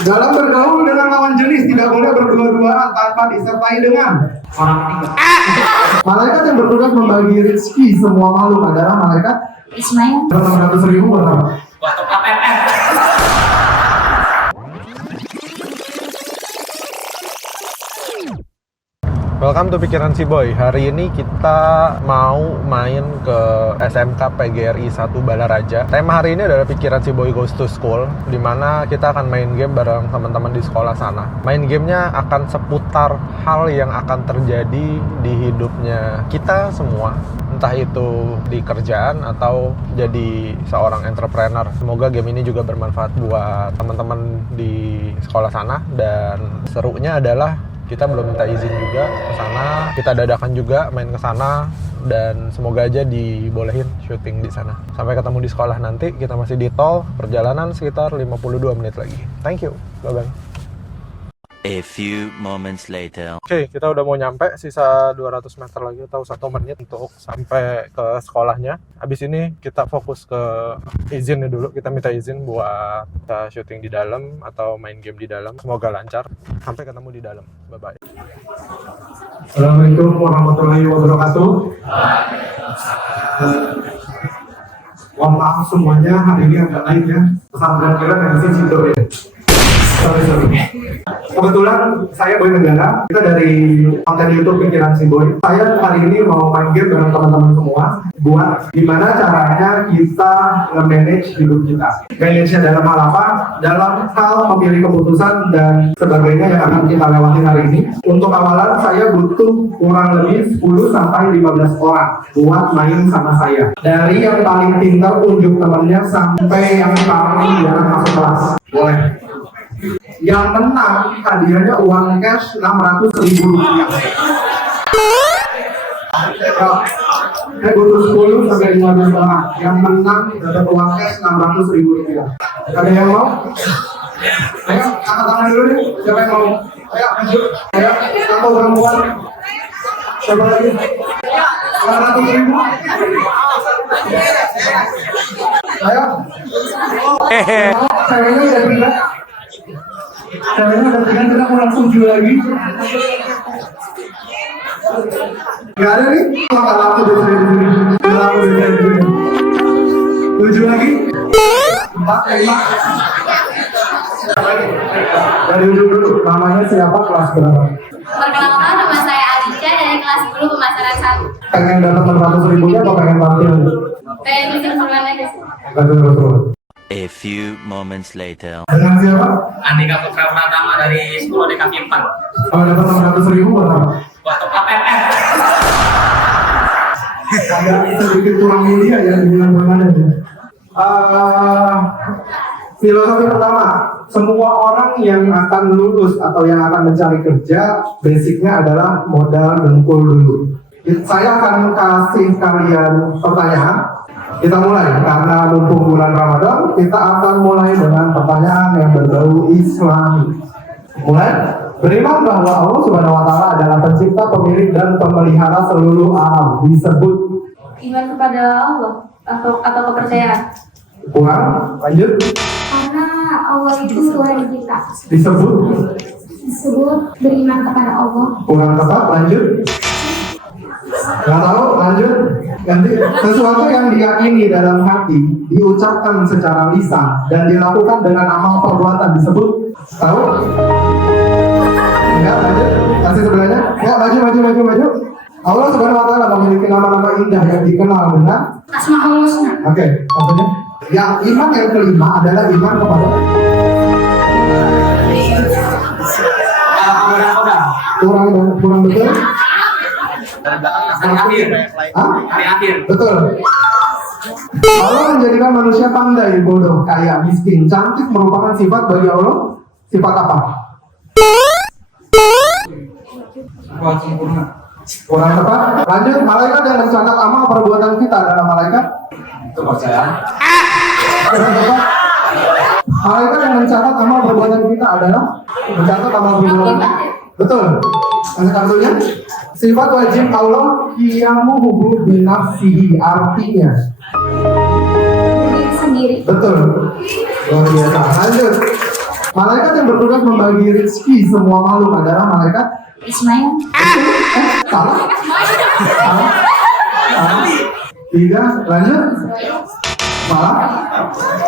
Dalam bergaul dengan lawan jenis tidak boleh berdua-duaan tanpa disertai dengan orang ketiga. Malaikat yang bertugas membagi rezeki semua makhluk adalah malaikat Ismail. 600.000 berapa? Waktu KPR. Welcome to Pikiran Si Boy. Hari ini kita mau main ke SMK PGRI 1 Balaraja. Tema hari ini adalah Pikiran Si Boy Goes to School, dimana kita akan main game bareng teman-teman di sekolah sana. Main gamenya akan seputar hal yang akan terjadi di hidupnya kita semua, entah itu di kerjaan atau jadi seorang entrepreneur. Semoga game ini juga bermanfaat buat teman-teman di sekolah sana. Dan serunya adalah kita belum minta izin juga ke sana, kita dadakan juga main ke sana, dan semoga aja dibolehin syuting di sana. Sampai ketemu di sekolah nanti, kita masih di tol, perjalanan sekitar 52 menit lagi. Thank you, bye-bye. A few moments later. Oke, kita udah mau nyampe, sisa 200 meter lagi atau 1 menit untuk sampai ke sekolahnya. Habis ini kita fokus ke izinnya dulu, kita minta izin buat kita syuting di dalam atau main game di dalam. Semoga lancar, sampai ketemu di dalam. Bye-bye. Assalamualaikum warahmatullahi wabarakatuh. Mohon maaf semuanya, hari ini agak naik ya. Pesantren kita dari sisi Cido ya. Sorry. Kebetulan saya Boy Negara, kita dari konten YouTube Pikiran Si Boy. Saya hari ini mau main game dengan teman-teman semua buat gimana caranya kita nge-manage hidup kita. Manage-nya dalam hal apa? Dalam hal memilih keputusan dan sebagainya yang akan kita lewati hari ini. Untuk awalan saya butuh kurang lebih 10-15 orang buat main sama saya. Dari yang paling pintar unjuk temannya sampai yang paling jarang masuk kelas. Boleh. Yang menang hadiahnya uang cash 600.000 rupiah. Saya butuh 10-15 orang. Yang menang dapat uang cash 600.000 rupiah. Ada yang mau? Ayo, angkat tangan dulu nih. Siapa yang mau? Ayo, lanjut. Ayo, satu perempuan. Coba lagi. 600.000. Ayo. Ceweknya udah pindah. Ceweknya udah pindah, kita kurang 7 lagi. Gak ada nih? Angkat laku dari sini. Laku dari sini. 7 lagi. 4, 5. Dari ujung dulu, namanya siapa, kelas berapa? Perkenalkan, nama saya Alicia dari kelas 10 pemasaran 1. Pengen dapat 600.000 atau pengen tampil? Pengen bisa seruan aja sih. A few moments later. Dengan siapa? Andika Putra Pratama dari Sekolah DKV 4. Kalau dapat 600.000 berapa? Waktu KPR. Agak sedikit kurang mulia ya dibilang bagaimana ya. Filosofi pertama, semua orang yang akan lulus atau yang akan mencari kerja, basicnya adalah modal dengkul dulu. Saya akan kasih kalian pertanyaan. Kita mulai, karena mumpung bulan Ramadan, kita akan mulai dengan pertanyaan yang berbau Islami. Mulai, beriman bahwa Allah Subhanahu wa Ta'ala adalah pencipta, pemilik, dan pemelihara seluruh alam. Disebut Iman kepada Allah atau kepercayaan. kurang, lanjut. Karena Allah itu Tuhan kita. Disebut beriman kepada Allah. kurang tepat, lanjut. Nggak tahu, lanjut. Ganti. Sesuatu yang diyakini dalam hati, diucapkan secara lisan, dan dilakukan dengan amal perbuatan disebut tahu? Enggak, lanjut. Kasih sebelahnya. Ya, maju. Allah Subhanahu wa Ta'ala memiliki nama-nama indah yang dikenal dengan Asmaul Husna. oke, maksudnya yang iman yang kelima adalah iman kepada kurang betul. Hari akhir. Hah? Hari akhir. Betul. Allah menjadikan manusia pandai, bodoh, kaya, miskin, cantik merupakan sifat bagi Allah. Sifat apa? Kurang tepat. Lanjut, malaikat yang mencatat amal perbuatan kita adalah malaikat Kepercayaan. kurang tepat. Malaikat yang mencatat amal perbuatan kita adalah mencatat amal perbuatan kita. Betul. Kasih kartunya. Sifat wajib Allah qiyamuhu binafsihi, artinya Diri sendiri. betul. Luar biasa. Lanjut. Malaikat yang bertugas membagi rezeki semua makhluk adalah malaikat Ismail. salah. Salah. Salah. 3, lanjut. Salah.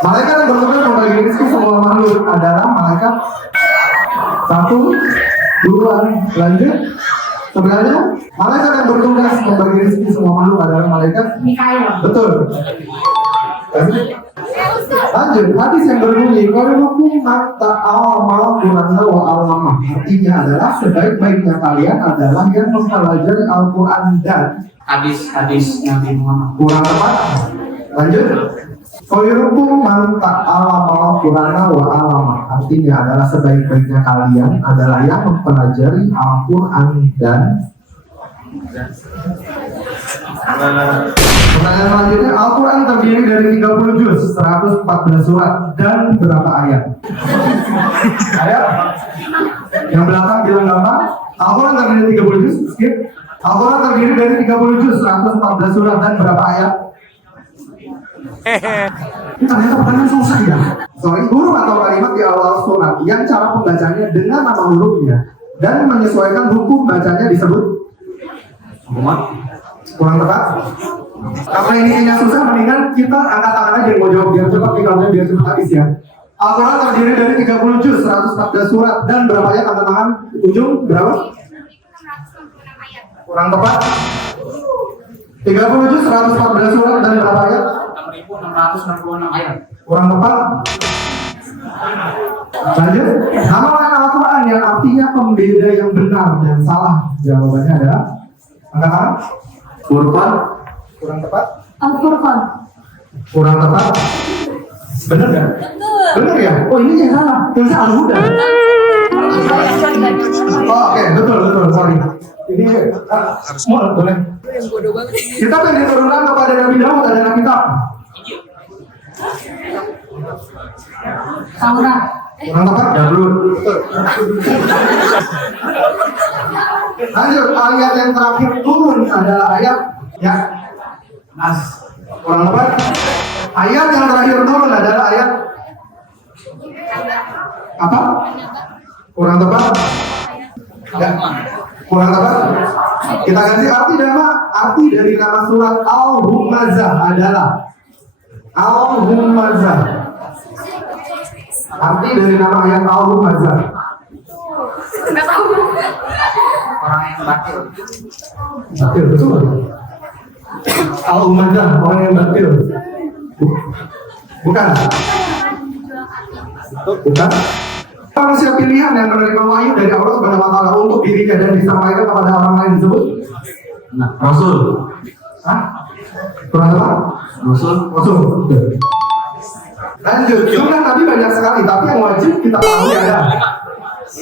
Malaikat yang bertugas membagi rezeki semua makhluk adalah malaikat 1, 2, lanjut. Sebenarnya malaikat yang bertugas membagi rezeki semua makhluk adalah malaikat Mikail. betul. Lanjut, hadis yang berbunyi "Qaulukum mata amal Qur'an wa al-amah." Artinya adalah sebaik-baiknya kalian adalah yang mempelajari Al-Quran dan Hadis Nabi Muhammad. kurang tepat. Lanjut. Khairukum man ta'allama Qur'ana wa 'allama. Artinya adalah sebaik-baiknya kalian adalah yang mempelajari Al-Qur'an dan pertanyaan selanjutnya, Al-Quran terdiri dari 30 juz, 114 surat, dan berapa ayat? Ayat? Yang belakang bilang gampang. Al-Quran terdiri dari 30 juz, skip. Al-Quran terdiri dari 30 juz, 114 surat, dan berapa ayat? Ini ternyata pertanyaan susah ya. Sorry, huruf atau kalimat di awal surat yang cara pembacanya dengan nama hurufnya dan menyesuaikan hukum bacanya disebut kurang tepat. Karena ini tidak susah, mendingan kita angkat tangan aja yang mau jawab biar cepat nih, kalau biar cepat habis ya. Al-Quran terdiri dari 30 juz, 114 surat, dan berapa ayat? Angkat tangan ujung berapa? Kurang tepat. 30 juz, 114 surat, dan berapa ayat? 6.666 ayat. Kurang tepat. Lanjut. Nama lain Al-Quran yang artinya pembeda yang benar dan salah. Jawabannya adalah angkat tangan. Furqan. Kurang tepat. Al-Furqan. Kurang tepat. Bener nggak? Bener ya? Oh ini yang salah. Tulisnya Al-Huda. Oh, oke, betul, sorry. Ini semua boleh. Kitab yang diturunkan kepada Nabi Daud adalah kitab Taurat. kurang tepat. Jabrut. Betul. Lanjut, ayat yang terakhir turun adalah ayat ya Nas. Kurang tepat. Ayat yang terakhir turun adalah ayat apa? Kurang tepat. Ya. Kurang tepat. Kita ganti arti nama. Arti dari nama surat Al-Humazah adalah Al-Humazah. Arti dari nama ayat Al-Humazah. Enggak tahu. Orang yang batil. Batil, betul. Al-Humazah, orang yang batil. Bukan. Bukan. Manusia pilihan yang menerima wahyu dari Allah Subhanahu wa Ta'ala untuk dirinya dan disampaikan kepada orang lain disebut Rasul. Hah? Kurang tepat? Rasul. Lanjut, jumlah Nabi banyak sekali, tapi yang wajib kita ketahui ada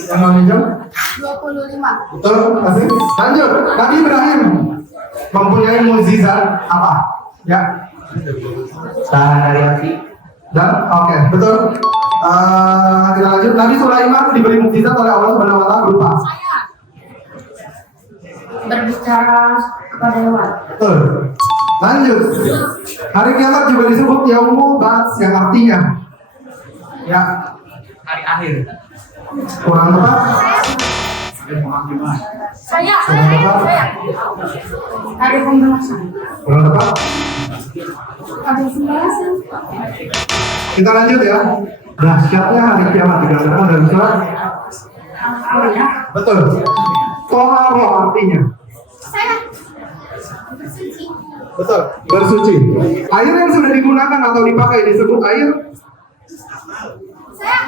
yang menunjuk 25. betul, kasih. Lanjut, Nabi Ibrahim mempunyai mukjizat apa? Ya. Tahan dari api. Dan oke, betul. Kita lanjut. Nabi Sulaiman diberi mukjizat oleh Allah Subhanahu wa Ta'ala berupa Berbicara kepada hewan. betul. Lanjut. Hari kiamat juga disebut Yaumul Ba'ats yang artinya ya Hari akhir. kurang tepat. Saya. Hari pembalasan. Kurang tepat. Hari pembalasan. Kita lanjut ya. Dahsyatnya hari kiamat dikatakan dalam surat. Betul. Toharo artinya. Saya. Bersuci. Betul. Bersuci. Air yang sudah digunakan atau dipakai disebut air. Saya.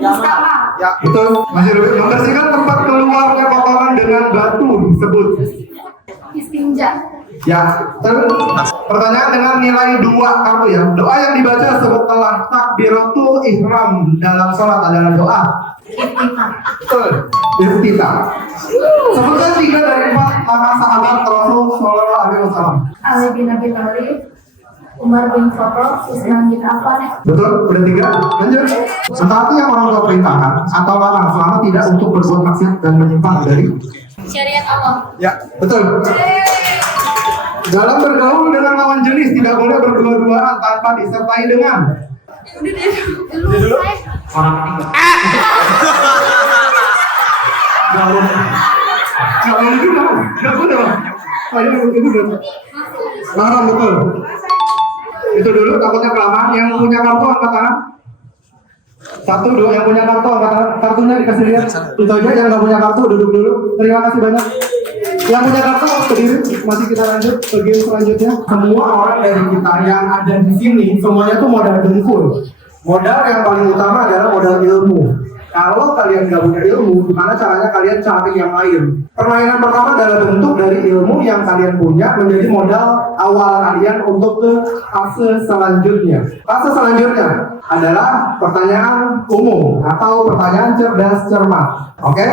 Sama. Ya, betul. Masih lebih membersihkan tempat keluarnya kotoran dengan batu disebut. Istinja. Ya, terus pertanyaan dengan nilai 2 kartu ya. Doa yang dibaca setelah takbiratul ihram dalam sholat adalah doa. Betul. Iftitah. Sebutkan 3 dari 4 nama sahabat Rasul Sallallahu Alaihi Wasallam. Ali bin Abi Thalib, Umar bin Khattab, Utsman bin Affan. Betul, udah 3. Lanjut. Mentaati yang orang tua perintahkan atau larang selama tidak untuk berbuat maksiat dan menyimpang dari Syariat Allah. ya, betul. Dalam bergaul dengan lawan jenis tidak boleh berdua-duaan tanpa disertai dengan Dulu saya. Orang ketiga. Nggak boleh. Nggak boleh juga. Nggak boleh, Bang. Ayo, itu dulu. Larang, betul. Itu dulu, takutnya kelamaan. Yang punya kartu angkat tangan. 1, 2, yang punya kartu angkat tangan. Kartunya dikasih lihat. Itu aja, yang nggak punya kartu duduk dulu. Terima kasih banyak. Yang punya kartu berdiri. Masih kita lanjut ke game selanjutnya. Semua orang dari kita yang ada di sini, semuanya tuh modal dengkul. Modal yang paling utama adalah modal ilmu. Kalau kalian nggak punya ilmu, gimana caranya kalian cari yang lain? Permainan pertama adalah bentuk dari ilmu yang kalian punya menjadi modal awal kalian untuk ke fase selanjutnya. Fase selanjutnya adalah pertanyaan umum atau pertanyaan cerdas cermat. Oke?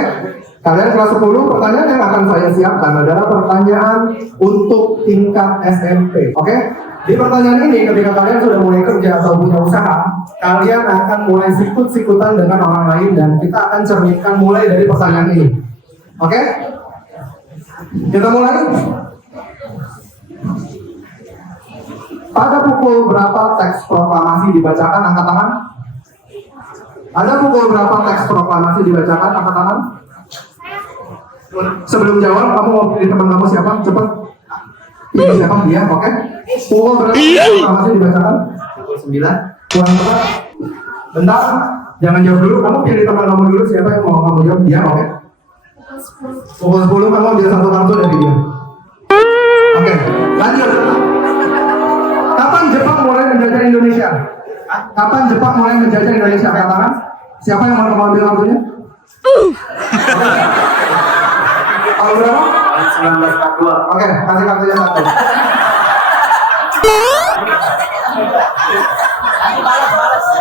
Kalian kelas 10, pertanyaan yang akan saya siapkan adalah pertanyaan untuk tingkat SMP. Oke? Di pertanyaan ini, ketika kalian sudah mulai kerja atau punya usaha, kalian akan mulai sikut-sikutan dengan orang lain dan kita akan cerminkan mulai dari pertanyaan ini. Oke? Kita mulai. Pada pukul berapa teks proklamasi dibacakan? Angkat tangan. Ada pukul berapa teks proklamasi dibacakan? Angkat tangan. Sebelum jawab, kamu mau pilih teman kamu siapa? Cepat. Pilih siapa? Dia, oke? Pukul berapa proklamasi dibacakan? Pukul 9. Kurang tepat. Bentar, jangan jawab dulu. Kamu pilih teman kamu dulu siapa yang mau kamu jawab? Dia, oke? Pukul 10 kamu ambil satu kartu dari dia. Oke, lanjut. Kapan Jepang mulai menjajah Indonesia? Kapan Jepang mulai menjajah Indonesia? Katakan. Siapa yang mau ambil kartunya? Tahun berapa? 1942. Oke, kasih kartunya satu.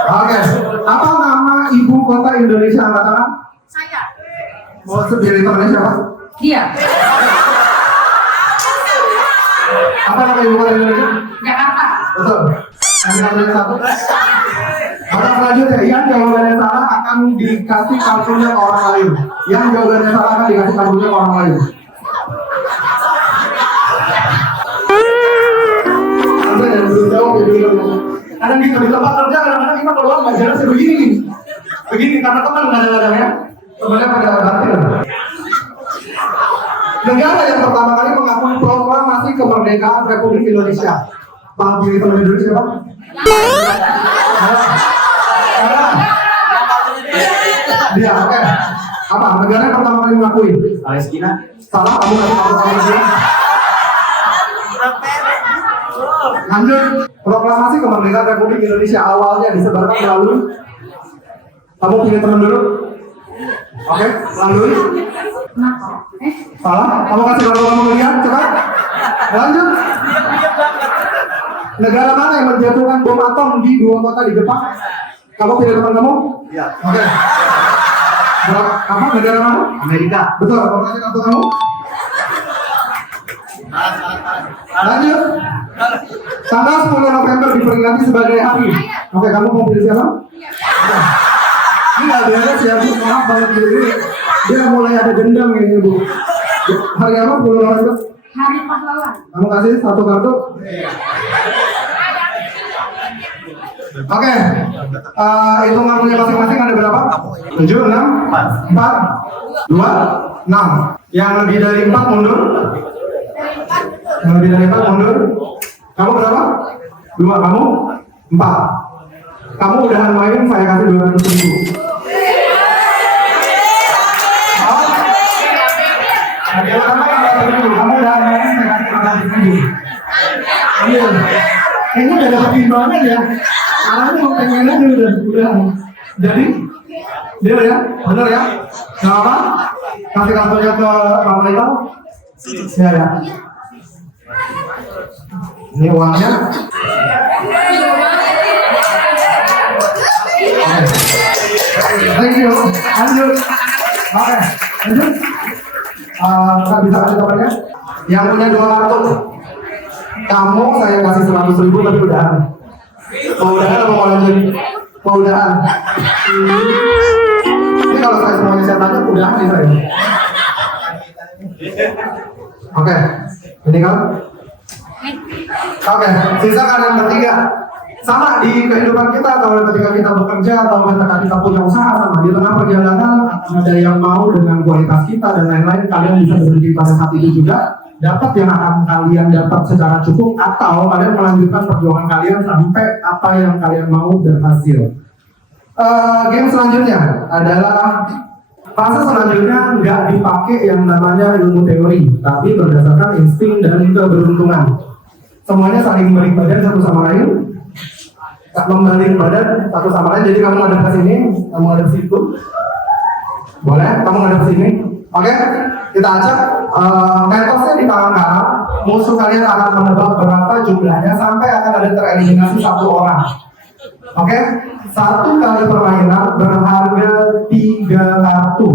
Oke, apa nama ibu kota Indonesia? Angkat tangan. Saya. Mau pilih temannya siapa? Dia. Apa nama ibu kota Indonesia? Jakarta. Betul. Kasih kartunya satu. Oke, selanjutnya yang jawabannya salah akan dikasih kartunya ke orang lain. Yang jawabannya salah akan dikasih kartunya ke orang lain. Anda yang belum jawab ya dulu. Kadang di tempat kerja kadang-kadang kita keluar nggak jelas ya begini nih. Begini karena teman kadang-kadang ya. Temannya pada batin. Negara yang pertama kali mengakui proklamasi kemerdekaan Republik Indonesia. Bang pilih teman dulu siapa? Dia, oke. Apa? Negara yang pertama kali mengakui? Palestina. Salah, kamu nggak tahu Palestina. Lanjut. Proklamasi kemerdekaan Republik Indonesia awalnya disebarkan melalui. Kamu pilih teman dulu. Oke, lanjut. Salah. Kamu kasih kartu kamu lihat, cepat. Lanjut. Negara mana yang menjatuhkan bom atom di 2 kota di Jepang? Kamu pilih teman kamu? Iya. Oke. Apa negara mana? Amerika. Betul. Kamu kasih kartu kamu. Lanjut. Tanggal 10 November diperingati sebagai hari. Oke, kamu mau pilih siapa? Ini nggak beres ya, Bu. Maaf banget ini. Dia mulai ada dendam ini, Bu. Hari apa? 10 November? Hari pahlawan. Kamu kasih satu kartu. Oke. Itu kartunya masing-masing ada berapa? 7, 6, 4, 2, 6. Yang lebih dari 4 mundur. Yang lebih dari 4 mundur. Kamu berapa? 2, kamu 4. Kamu udahan main, saya kasih 200.000. Kamu udahan main, saya kasih 400.000. Iya. Kayaknya udah dapat timbangan ya. Arahnya mau pengen aja udah. Jadi, deal ya, bener ya. Gak apa? Kasih kartunya ke Pak Michael. Ya. Ini uangnya. Thank you. Lanjut. Oke, lanjut. Kita bisa kasih temannya. Yang punya 2 kartu. Kamu saya kasih 100.000 tapi udahan. Mau udahan atau mau lanjut? Mau udahan. Ini kalau saya semuanya saya tanya udahan nih saya. Oke, ini kan? Oke, sisa kalian bertiga. Sama di kehidupan kita, kalau ketika kita bekerja atau ketika kita punya usaha, sama di tengah perjalanan akan ada yang mau dengan kualitas kita dan lain-lain. Kalian bisa berhenti pada saat itu juga, dapat yang akan kalian dapat secara cukup, atau kalian melanjutkan perjuangan kalian sampai apa yang kalian mau berhasil. Game selanjutnya adalah fase selanjutnya nggak dipakai yang namanya ilmu teori, tapi berdasarkan insting dan keberuntungan. Semuanya saling balik badan satu sama lain, membalik badan satu sama lain. Jadi kamu ada ke sini, kamu ada ke situ, boleh? Kamu ada ke sini, oke? Kita acak. Metosnya di tangan kanan. Musuh kalian akan menebak berapa jumlahnya sampai akan ada tereliminasi satu orang. Oke? Satu kali permainan berharga 3 kartu.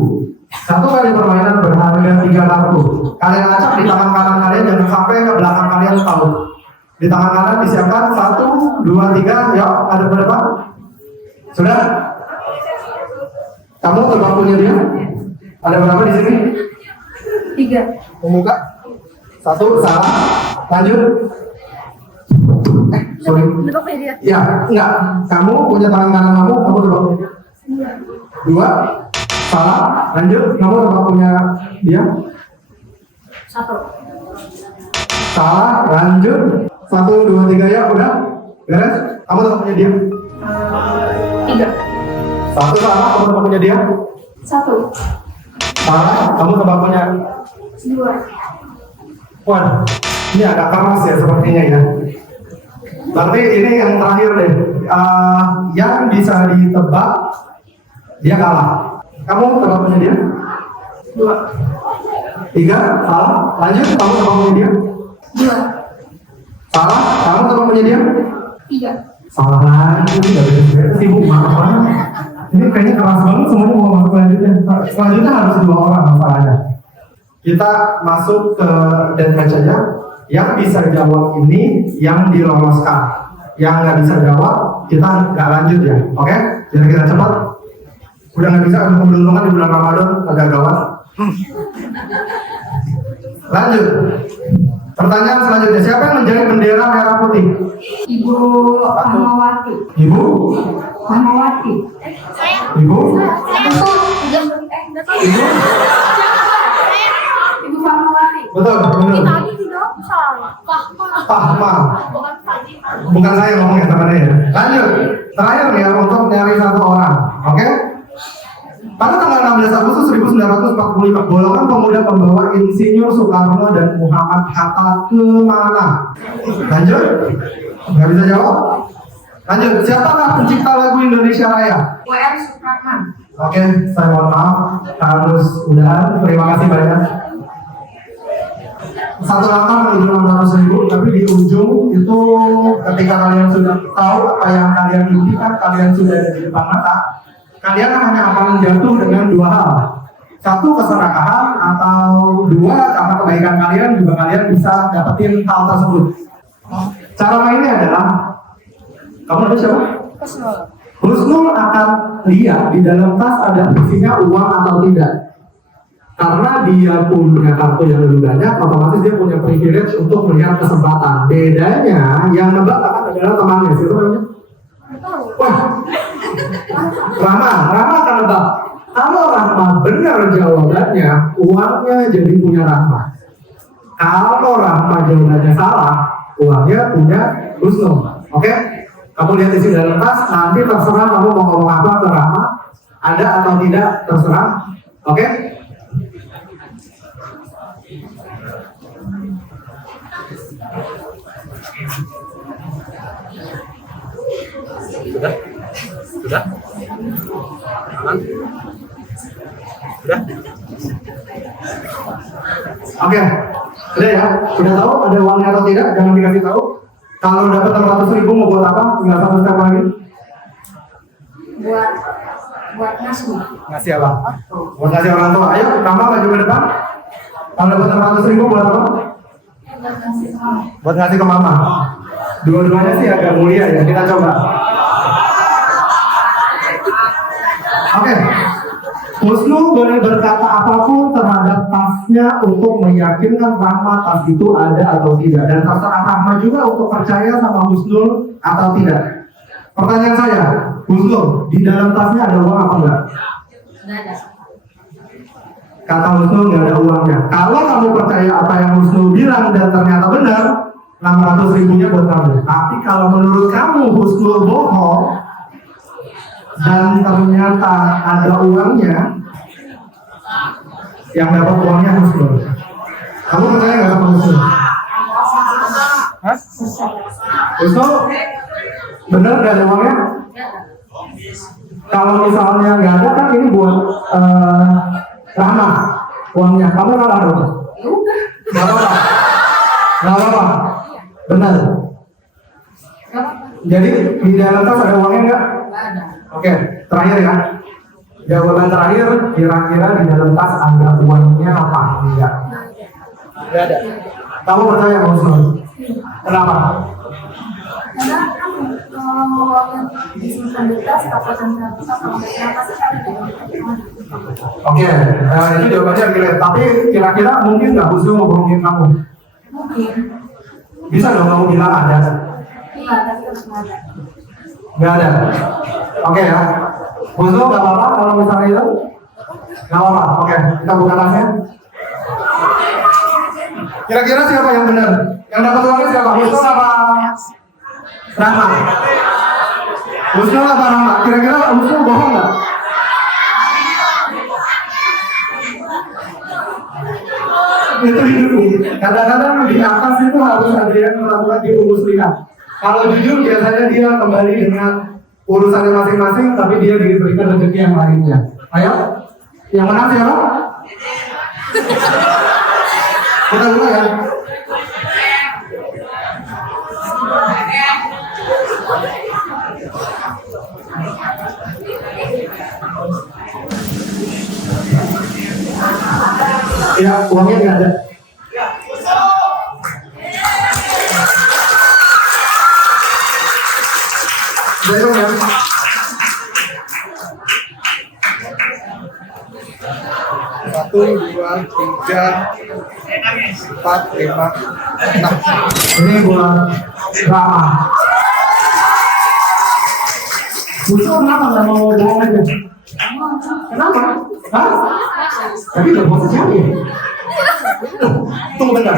Satu kali permainan berharga 3 kartu. Kalian acak di tangan kanan kalian, jangan sampai ke belakang kalian tahu. Di tangan kanan disiapkan 1, 2, 3. Yuk, ada berapa? Sudah? Kamu tebak punya dia? Ada berapa di sini? 3. Membuka. 1, salah. Lanjut. Sorry. Lebok ya dia. Ya, enggak. Kamu punya tangan kanan kamu tebak punya dia. 2. Salah. Lanjut. Kamu tebak punya dia. 1. Salah. Lanjut. 1, 2, 3 ya, udah. Beres. Kamu tebak punya dia. 3. 1 salah. Kamu tebak punya dia. 1. Salah. Kamu tebak punya. 2. Waduh, ini agak keras ya sepertinya ya. Berarti ini yang terakhir deh. Yang bisa ditebak, dia kalah. Kamu tebak punya dia? 2. 3, salah. Lanjut, kamu tebak punya dia? 2. Salah, kamu tebak punya dia? 3. Salah lagi, nggak bisa sibuk banget. Ini kayaknya keras banget, semuanya mau masuk selanjutnya. Selanjutnya harus 2 orang masalahnya. Kita masuk ke death match aja. Yang bisa jawab ini yang diloloskan. Yang nggak bisa jawab, kita nggak lanjut ya. Oke? Jadi kita cepat. Udah nggak bisa, keberuntungan di bulan Ramadan agak gawat. Lanjut. Pertanyaan selanjutnya, siapa yang menjadi bendera merah putih? Ibu Rahmawati. Ibu? Rahmawati. Ibu? Ibu Rahmawati. Betul, betul. Tadi tidak salah. Pahma. Bukan Fadi. Bukan saya ngomongnya, temannya ya. Lanjut. Terakhir ya untuk nyari 1 orang. Oke? Pada tanggal 16 Agustus 1945, golongan pemuda pembawa Insinyur Soekarno dan Muhammad Hatta kemana? Lanjut? Nggak bisa jawab? Lanjut. Siapakah pencipta lagu Indonesia Raya? W.R. Supratman. Oke, saya mohon maaf. Harus udahan. Terima kasih banyak. 1 langkah menuju 600.000, tapi di ujung itu ketika kalian sudah tahu apa yang kalian impikan, kalian sudah ada di depan mata, kalian hanya akan jatuh dengan 2 hal. 1, keserakahan, atau 2, karena kebaikan kalian juga kalian bisa dapetin hal tersebut. Cara mainnya adalah, kamu ada siapa? Husnul akan lihat di dalam tas ada isinya uang atau tidak. Karena dia punya kartu yang lebih banyak, otomatis dia punya privilege untuk melihat kesempatan. Bedanya, yang nebak akan adalah temannya. Siapa namanya? Wah, Rama akan nebak. Kalau Rahma benar jawabannya, uangnya jadi punya Rahma. Kalau Rahma jawabannya salah, uangnya punya Husnul. Oke? Kamu lihat isi dalam tas, nanti terserah kamu mau ngomong apa ke Rahma, ada atau tidak, terserah. Oke? Sudah? Sudah? Aman? Sudah? Oke, udah ya. Sudah tahu ada uangnya atau tidak? Jangan dikasih tahu. Kalau dapat 600.000 mau buat apa? Tinggal 1 step lagi. Buat nasi. Ngasih apa? Buat ngasih orang tua. Ayo, tambah maju ke depan. Kalau dapat 600.000 buat apa? Buat ngasih ke mama. Dua-duanya sih agak mulia ya. Kita coba. Oke. Husnul boleh berkata apapun terhadap tasnya untuk meyakinkan Rahma tas itu ada atau tidak. Dan terserah Rahma juga untuk percaya sama Husnul atau tidak. Pertanyaan saya, Husnul, di dalam tasnya ada uang apa enggak? Nggak ada. Kata Husnul nggak ada uangnya. Kalau kamu percaya apa yang Husnul bilang dan ternyata benar, 600 ribunya buat kamu. Tapi kalau menurut kamu Husnul bohong dan ternyata ada uangnya, yang dapat uangnya Husnul. Kamu percaya nggak sama Husnul? Hah? Husnul, benar nggak ada uangnya? Kalau misalnya nggak ada kan ini buat Rahma uangnya. Kamu kalah dong? Nggak apa-apa. Nggak apa-apa. Benar. Jadi di dalam tas ada uangnya nggak? Nggak ada. Oke, terakhir ya. Jawaban terakhir, kira-kira di dalam tas ada uangnya apa? Enggak. Nggak ada. Kamu percaya Mas Husnul? Kenapa? Karena kan uang yang disimpan di tas atau kenapa pasti ada. Oke, itu jawabannya relate. Tapi kira-kira mungkin nggak Husnul ngebohongin kamu? Mungkin. Bisa dong kamu bilang ada? Iya, tapi kan nggak ada. Nggak ada. Oke ya. Husnul nggak apa-apa kalau misalnya itu? Nggak apa-apa. Oke, kita buka tasnya. Kira-kira siapa yang benar? Yang dapat uangnya siapa? Husnul apa Rahma? Husnul apa Rahma? Kira-kira Husnul bohong nggak? Itu hidup. Kadang-kadang di atas itu harus ada yang melakukan diurus lihat. Kalau jujur biasanya dia kembali dengan urusannya masing-masing, tapi dia diberikan rezeki yang lainnya. Ayo, yang menang siapa? Kita mulai ya. Ya, uangnya nggak ada. Betul ya. Satu, dua, tiga, 4, 5, 6. Ini buat Rama. Husnul kenapa nggak mau bohong aja? Kenapa? Hah? Tapi udah bosan siapa ya? Tunggu bentar.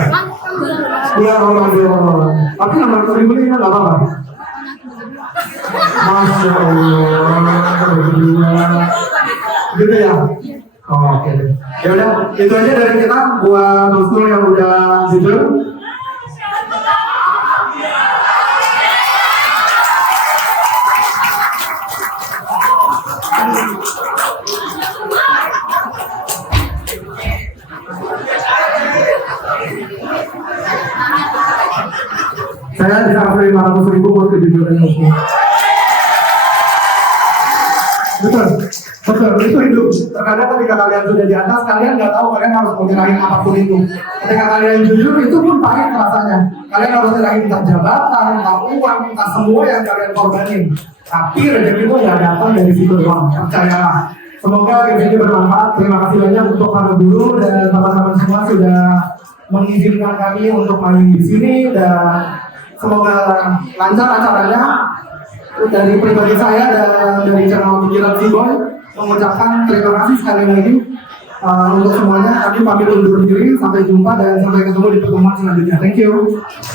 Bulan Ramadan. Tapi nomor beli nggak apa-apa. Masya Allah. Gitu ya? Oh, oke. Ya udah, itu aja dari kita buat Husnul yang udah jujur. Saya bisa kasih 500.000 buat kejujuran Husnul. Betul, betul, itu hidup. Terkadang ketika kalian sudah di atas, kalian nggak tahu kalian harus menyerahin apapun itu. Ketika kalian jujur, itu pun pahit rasanya. Kalian harus menyerahin entah jabatan, entah uang, entah semua yang kalian korbanin. Tapi rezeki itu nggak datang dari situ doang, percayalah. Semoga ini bermanfaat. Terima kasih banyak untuk para guru dan teman-teman semua sudah mengizinkan kami untuk main di sini, dan semoga lancar acaranya. Dari pribadi saya dan dari channel Pikiran Si Boy mengucapkan terima kasih sekali lagi untuk semuanya. Kami pamit undur diri, sampai jumpa dan sampai ketemu di pertemuan selanjutnya. Thank you.